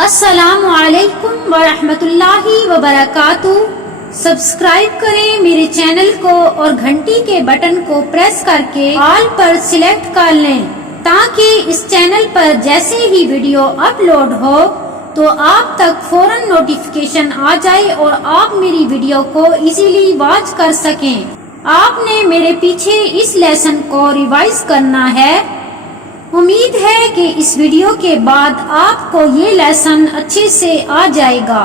السلام علیکم ورحمۃ اللہ وبرکاتہ۔ سبسکرائب کریں میرے چینل کو اور گھنٹی کے بٹن کو پریس کر کے آل پر سلیکٹ کر لیں تاکہ اس چینل پر جیسے ہی ویڈیو اپلوڈ ہو تو آپ تک فوراً نوٹیفیکیشن آ جائے اور آپ میری ویڈیو کو ایزیلی واچ کر سکیں۔ آپ نے میرے پیچھے اس لیسن کو ریوائز کرنا ہے۔ امید ہے کہ اس ویڈیو کے بعد آپ کو یہ لیسن اچھے سے آ جائے گا۔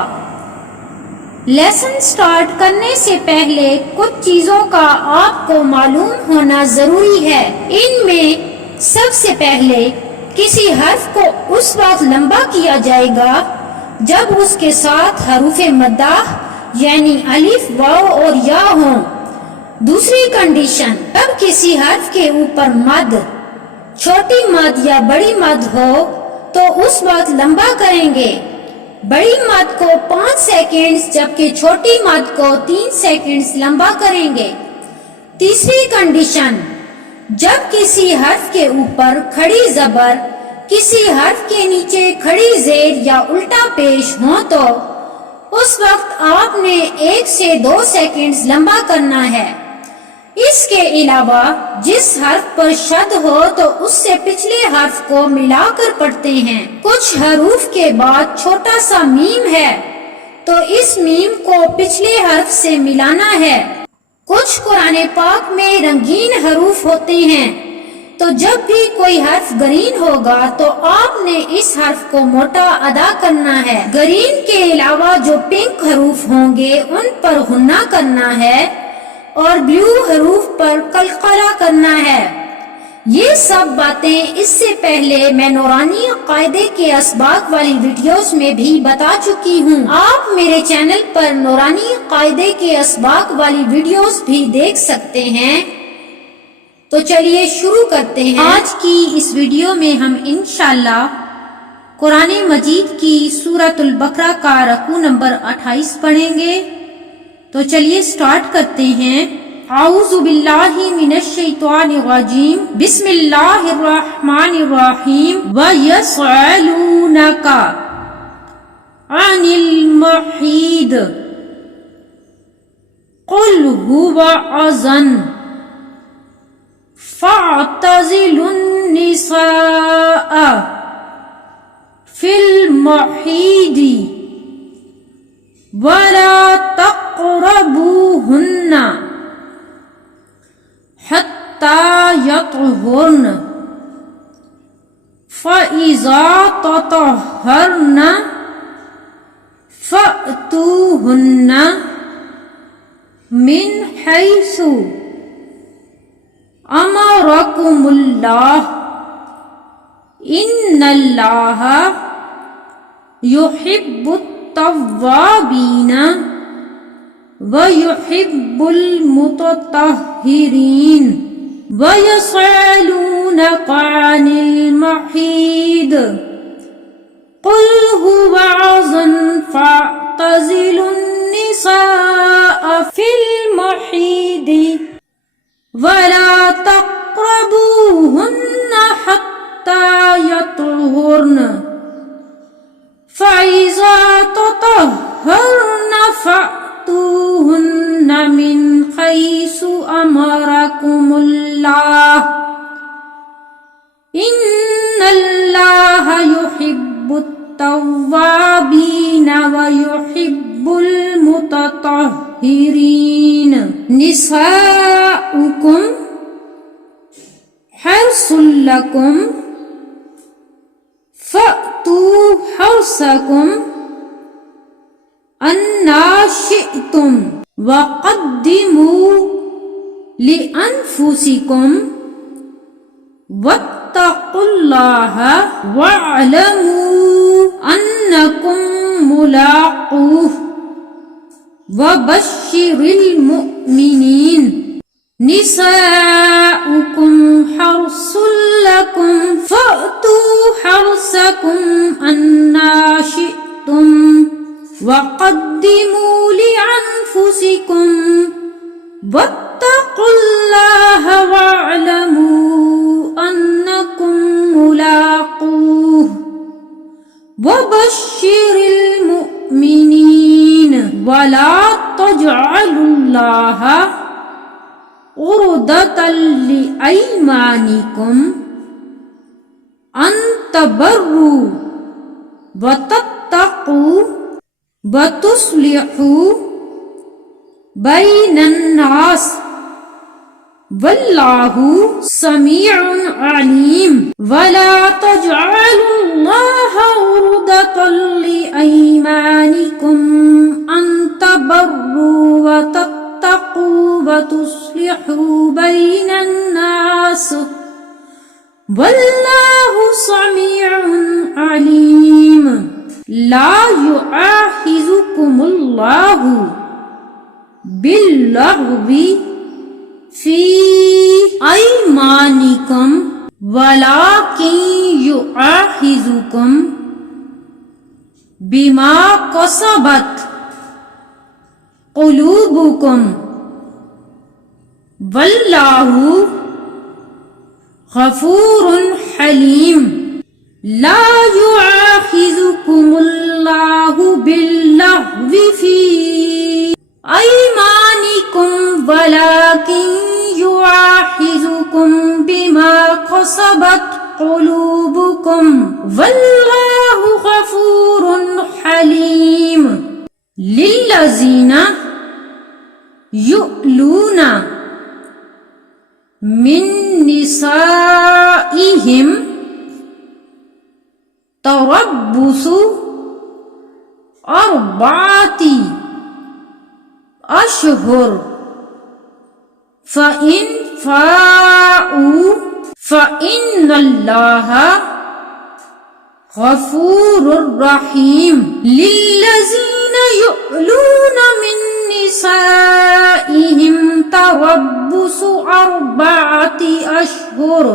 لیسن سٹارٹ کرنے سے پہلے کچھ چیزوں کا آپ کو معلوم ہونا ضروری ہے۔ ان میں سب سے پہلے کسی حرف کو اس وقت لمبا کیا جائے گا جب اس کے ساتھ حروف مدہ یعنی الف، واو اور یا ہوں۔ دوسری کنڈیشن، جب کسی حرف کے اوپر مد، چھوٹی مد یا بڑی مد ہو تو اس وقت لمبا کریں گے۔ بڑی مد کو 5 سیکنڈز جبکہ چھوٹی مد کو 3 سیکنڈز لمبا کریں گے۔ تیسری کنڈیشن، جب کسی حرف کے اوپر کھڑی زبر کسی حرف کے نیچے کھڑی زیر یا الٹا پیش ہو تو اس وقت آپ نے 1 سے 2 سیکنڈز لمبا کرنا ہے۔ اس کے علاوہ جس حرف پر شد ہو تو اس سے پچھلے حرف کو ملا کر پڑھتے ہیں۔ کچھ حروف کے بعد چھوٹا سا میم ہے تو اس میم کو پچھلے حرف سے ملانا ہے۔ کچھ قرآن پاک میں رنگین حروف ہوتے ہیں تو جب بھی کوئی حرف گرین ہوگا تو آپ نے اس حرف کو موٹا ادا کرنا ہے۔ گرین کے علاوہ جو پنک حروف ہوں گے ان پر غنہ کرنا ہے اور بلیو حروف پر قلقلہ کرنا ہے۔ یہ سب باتیں اس سے پہلے میں نورانی قاعدے کے اسباق والی ویڈیوز میں بھی بتا چکی ہوں۔ آپ میرے چینل پر نورانی قاعدے کے اسباق والی ویڈیوز بھی دیکھ سکتے ہیں۔ تو چلیے شروع کرتے ہیں۔ آج کی اس ویڈیو میں ہم انشاءاللہ قرآن مجید کی سورۃ البقرہ کا رکوع نمبر 28 پڑھیں گے۔ تو چلیے سٹارٹ کرتے ہیں۔ اعوذ باللہ من الشیطان الرجیم، بسم اللہ الرحمن الرحیم۔ وَيَسْأَلُونَكَ عَنِ الْمَحِيضِ قُلْ هُوَ أَذًى فَاعْتَزِلُوا النِّسَاءَ فِي الْمَحِيضِ وَلَا تَقْرَبُوهُنَّ حَتَّى يَطْهُرْنَ فَإِذَا تَطَهَّرْنَ فَأْتُوهُنَّ مِنْ حَيْثُ أَمَرَكُمُ اللَّهُ إِنَّ اللَّهَ يُحِبُّ التوابین وَيُحِبُّ الْمُتَطَهِّرِينَ وَيَسْأَلُونَكَ عَنِ الْمَحِيضِ قُلْ هُوَ أَذًى فَاعْتَزِلُوا النِّسَاءَ فِي الْمَحِيضِ وَلَا تَقْرَبُوهُنَّ حَتَّى يَطْهُرْنَ فَإِذَا تَطَهَّرْنَ فَأْتُوهُنَّ مِنْ حَيْثُ أَمَرَكُمُ اللَّهُ إِنَّ اللَّهَ يُحِبُّ التَّوَّابِينَ وَيُحِبُّ الْمُتَطَهِّرِينَ نِسَاؤُكُمْ حَرْثٌ لَكُمْ فَأْتُوا حَرْثَكُمْ أَنَّا شِئْتُمْ وَقَدِّمُوا لِأَنفُسِكُمْ وَاتَّقُوا اللَّهَ وَاعْلَمُوا أَنَّكُمْ مُلَاقُوهُ وَبَشِّرِ الْمُؤْمِنِينَ نِسَاؤُكُمْ حَرْثٌ لَكُمْ فَأْتُوا حَرْثَكُمْ أَنَّا شِئْتُمْ وَقَدِّمُوا لِأَنفُسِكُمْ وَاتَّقُوا اللَّهَ وَاعْلَمُوا أَنَّكُمْ مُلَاقُوهُ وبشر المؤمنین ولا تجعلوا اللہ عرضة لأيمانكم أن تبروا وتتقوا وتصلحوا بين الناس واللہ سمیع علیم ولا تجعلوا اللہ عرضة لأیمانکم ان تبروا وتتقوا وتصلحوا بین الناس واللہ سمیع علیم لا یؤاخذکم اللہ باللغو فی ایمانکم ولکن یؤاخذکم بما کسبت قلوبکم واللہ غفور حلیم لا یؤاخذکم اللہ باللغو فی ایمانکم ولکن یؤاخذکم بما کسبت قلوبکم واللہ غفور حلیم للذین یؤلون من نسائہم تربص اربعۃ اشہر فإن فاؤوا فإن اللہ غفور رحیم للذین یؤلون من نسائہم تربص اربعۃ اشہر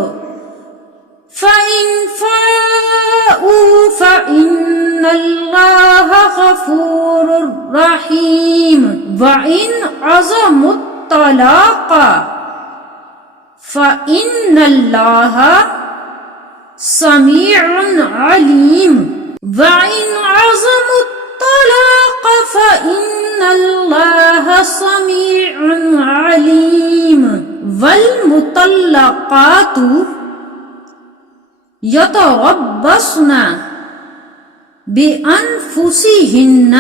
فإن فاؤوا فإن اللہ غفور رحیم وإن عزموا الطلاق فإن اللہ سمیع علیم وإن عزموا الطلاق فإن اللہ سمیع علیم والمطلقات یتربصن بأنفسہن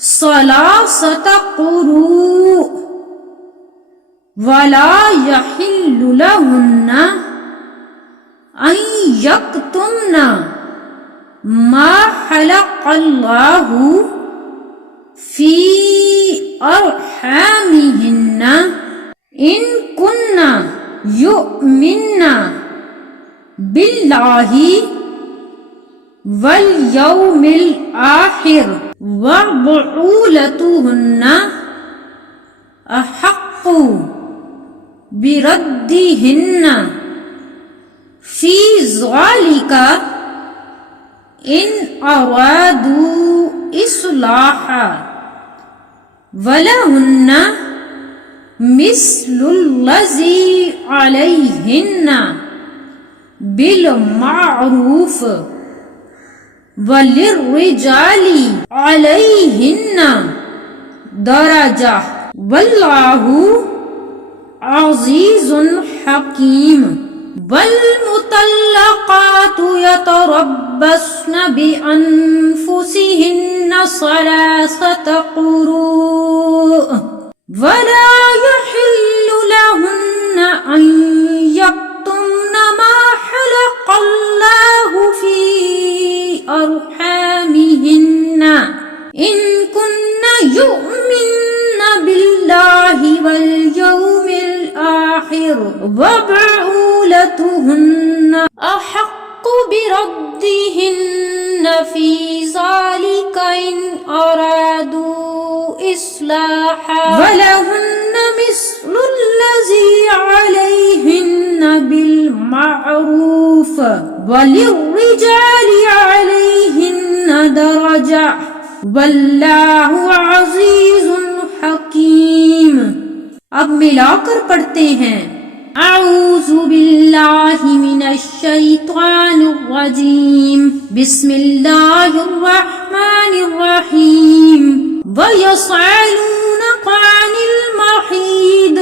ثلاثۃ قروء ولا يحل لهن أن يكتمن ما خلق الله في أرحامهن إن كن يؤمن بالله واليوم الآخر وبعولتهن أحق بردهن في ذلك إن أرادوا إصلاحا ولهن مثل الذي عليهن بالمعروف وللرجال عليهن درجة واللہ عزیز حکیم والمطلقات یتربصن بأنفسہن ثلاثۃ قروء ولا يحل لهن أن يكتمن ما خلق الله في أرحامهن إن كن يؤمن بالله واليوم الآخر وبعولتهن أحق بردهن في ذلك إن أرادوا إصلاحا ولهن مثل الذي عليهن بالمعروف وللرجال عليهن درجة واللہ عزیز حکیم۔ اب ملا کر پڑھتے ہیں۔ اعوذ باللہ من الشیطان الرجیم بسم اللہ الرحمن الرحیم وَيَسْأَلُونَكَ عَنِ الْمَحِيضِ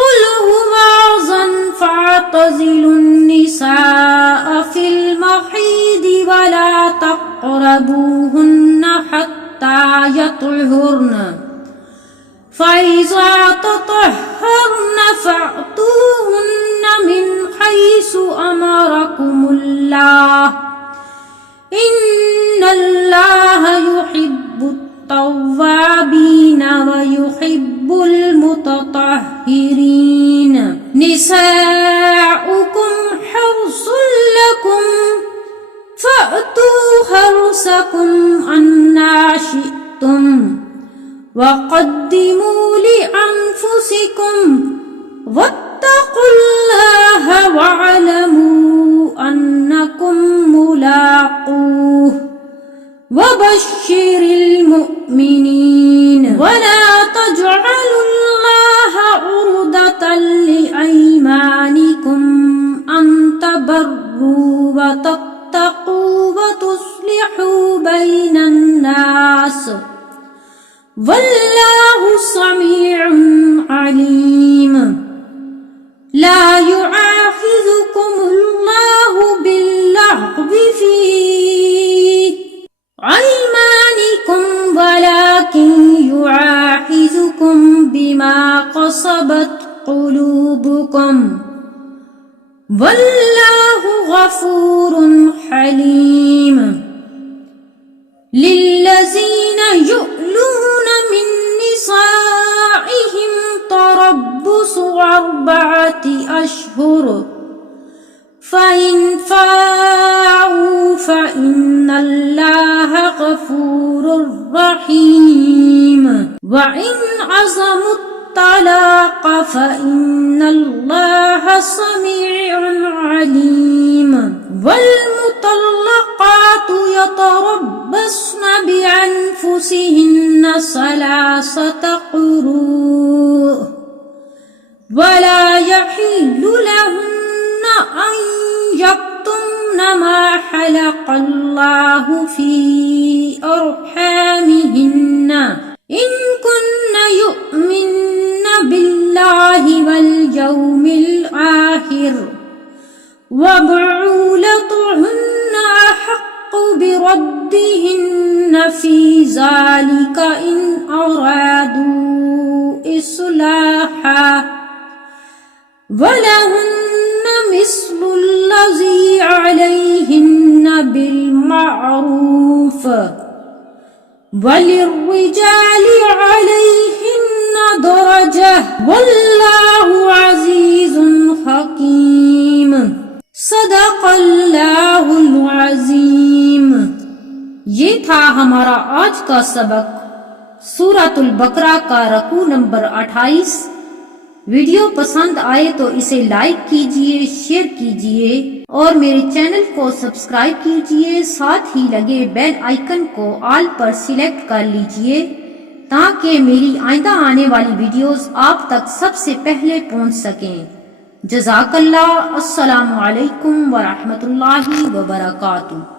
قُلْ هُوَ أَذًى فَاعْتَزِلُوا النِّسَاءَ فِي الْمَحِيضِ وَلَا تَقْرَبُوهُنَّ حَتَّى يَطْهُرْنَ فَإِذَا تَطَهَّرْنَ فَأْتُوهُنَّ مِنْ حَيْثُ أَمَرَكُمُ اللَّهُ إِنَّ اللَّهَ يُحِبُّ التَّوَّابِينَ وَيُحِبُّ الْمُتَطَهِّرِينَ نِسَاؤُكُمْ حَرْثٌ لَكُمْ فَأْتُوا حَرْثَكُمْ أَنَّىٰ شِئْتُمْ وَقَدِّمُوا لِأَنفُسِكُمْ وَاتَّقُوا اللَّهَ وَاعْلَمُوا أَنَّكُمْ مُلَاقُوهُ وَبَشِّرِ الْمُؤْمِنِينَ وَلَا تَجْعَلُوا اللَّهَ عُرْضَةً لِأَيْمَانِكُمْ أَن تَبَرُّوا وَتَتَّقُوا وَتُصْلِحُوا بَيْنَ النَّاسِ وَاللَّهُ سَمِيعٌ عَلِيمٌ لا يُؤَاخِذُكُمُ اللَّهُ بِاللَّغْوِ فِي أَيْمَانِكُمْ وَلَكِنْ يُؤَاخِذُكُمْ بِمَا كَسَبَتْ قُلُوبُكُمْ وَاللَّهُ غَفُورٌ حَلِيمٌ لِلَّذِينَ يُؤْلُونَ مِن نِّسَائِهِمْ تَرَبُّصُ 4 أشهر فَإِنْ فَاءُوا فَإِنَّ اللَّهَ غَفُورٌ رَّحِيمٌ وَإِنْ عَزَمُوا الطَّلَاقَ فَإِنَّ اللَّهَ سَمِيعٌ عَلِيمٌ وَالْمُطَلَّقَاتُ يَتَرَبَّصْنَ بِأَنفُسِهِنَّ 3 قُرُوءٍ وَلَا يَحِلُّ لَهُنَّ أَن يَكْتُمْنَ مَا خَلَقَ اللَّهُ فِي أَرْحَامِهِنَّ إِن كُنَّ يُؤْمِنَّ بِاللَّهِ وَالْيَوْمِ الْآخِرِ وَبُعُولَتُهُنَّ أَحَقُّ بِرَدِّهِنَّ فِي ذَلِكَ إِنْ أَرَادُوا إِصْلَاحًا وَلَهُنَّ مِثْلُ الَّذِي عَلَيْهِنَّ بِالْمَعْرُوفِ وَلِلرِّجَالِ عَلَيْهِنَّ دَرَجَةٌ وَاللَّهُ عَزِيزٌ حَكِيمٌ صدق اللہ العظیم۔ یہ تھا ہمارا آج کا سبق سورۃ البقرہ کا رکوع نمبر 28۔ ویڈیو پسند آئے تو اسے لائک کیجئے، شیئر کیجئے اور میرے چینل کو سبسکرائب کیجئے، ساتھ ہی لگے بیل آئیکن کو آل پر سلیکٹ کر لیجئے تاکہ میری آئندہ آنے والی ویڈیوز آپ تک سب سے پہلے پہنچ سکیں۔ جزاک اللہ۔ السلام علیکم ورحمۃ اللہ وبرکاتہ۔